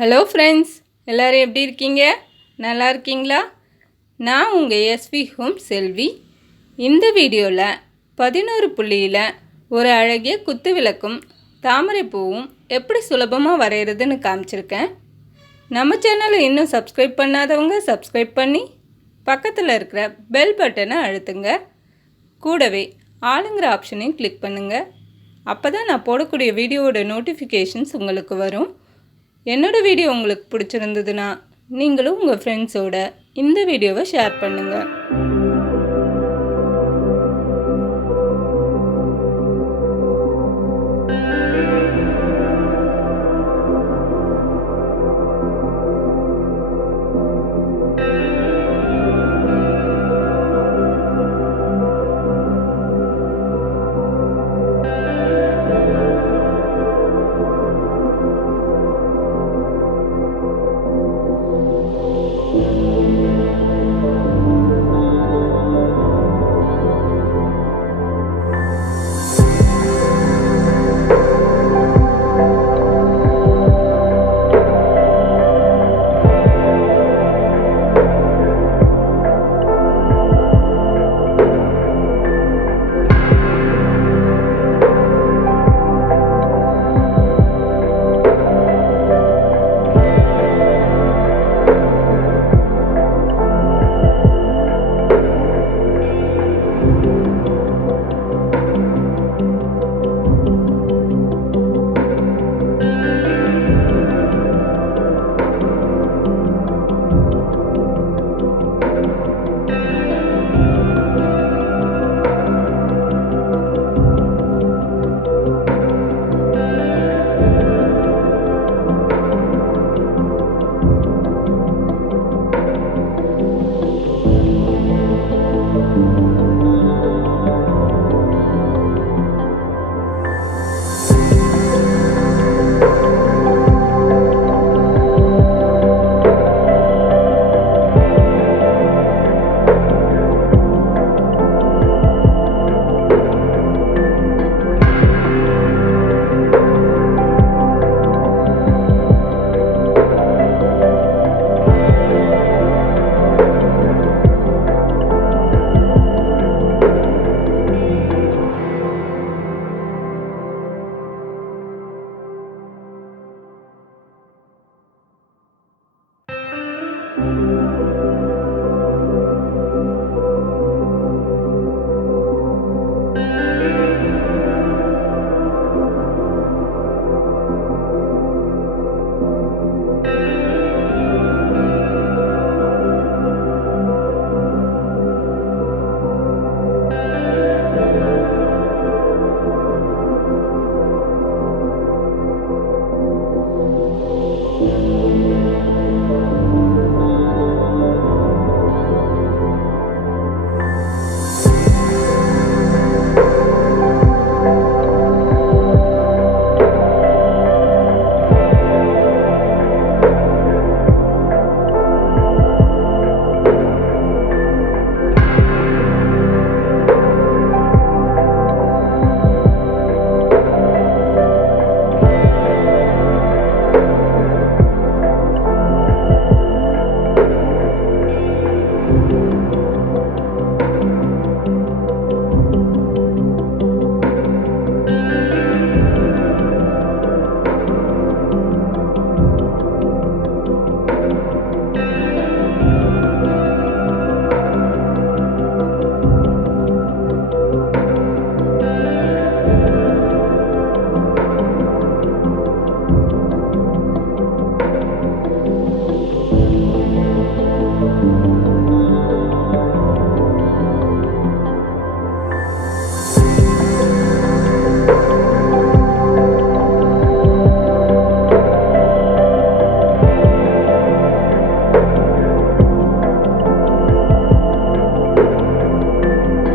Hello friends, எல்லோரும் எப்படி இருக்கீங்க? நல்லா இருக்கீங்களா? நான் உங்கள் எஸ்வி ஹோம் செல்வி. இந்த வீடியோவில் 11 புள்ளியில் ஒரு அழகிய குத்து விளக்கும் தாமரைப்பூவும் எப்படி சுலபமாக வரைகிறதுன்னு காமிச்சிருக்கேன். நம்ம சேனலை இன்னும் சப்ஸ்கிரைப் பண்ணாதவங்க சப்ஸ்கிரைப் பண்ணி பக்கத்தில் இருக்கிற பெல் பட்டனை அழுத்துங்க. கூடவே ஆளுங்கிற ஆப்ஷனையும் கிளிக் பண்ணுங்கள். அப்போ தான் நான் போடக்கூடிய வீடியோவோட நோட்டிஃபிகேஷன்ஸ் உங்களுக்கு வரும். என்னோடய வீடியோ உங்களுக்கு பிடிச்சிருந்ததுன்னா நீங்களும் உங்கள் ஃப்ரெண்ட்ஸோட இந்த வீடியோவை ஷேர் பண்ணுங்கள்.